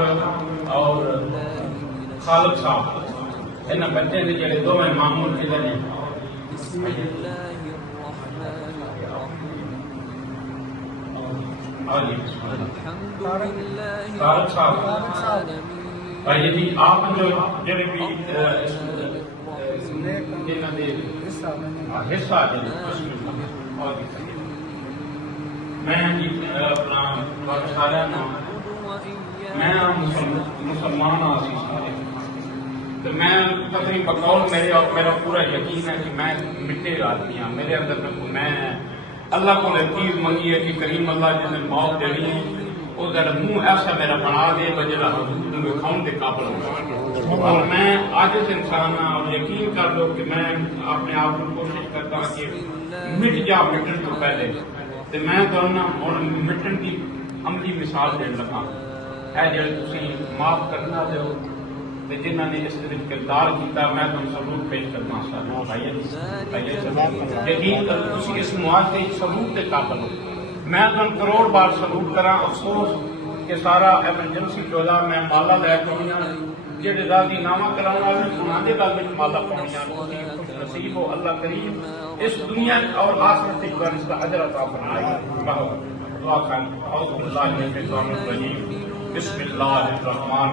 اور خالد صاحب ان بچے نے جڑے دو معمول کے نے خالد صاحب بھائی جی آپ جو جڑے بھی جنہاں دے حصہ میں جی اپنا سارا میں مسلمان آسی سارے تو میں تقریب بقول میرا پورا یقین ہے کہ میں مٹے آدمی ہوں میرے اندر میں اللہ کو لطیف منگی ہے کہ کریم اللہ جن موت دینی ہے وہ ذرا منہ ایسا میرا بنا دے بجلا حضور کھاؤں کے قابل ہوں اور میں عاجز انسان ہوں اور یقین کر لو کہ میں اپنے آپ کو کوشش کرتا ہوں کہ مٹ جا مٹن تو پہلے تو میں دونوں اور مٹن کی عملی مثال دین لگا ہے جڑے تسی معاف کرنا دیو جنہوں نے اس طرح کردار کیتا میں تم ثبوت پیش کرنا چاہتا ہوں یقین کرو تسی اس معاہدے ثبوت کے قابل ہو میں تم کروڑ بار ثبوت کرا افسوس کہ سارا ایمرجنسی چولا میں مالا لے پہنیا جڑے راضی نامہ کرانا انہوں نے گل میں مالا پہنیا نصیب ہو اللہ کریم اس دنیا اور آخرت کے بعد اس کا اجر عطا فرمائے دعا کر اعوذ باللہ من الشیطان الرجیم بسم اللہ الرحمن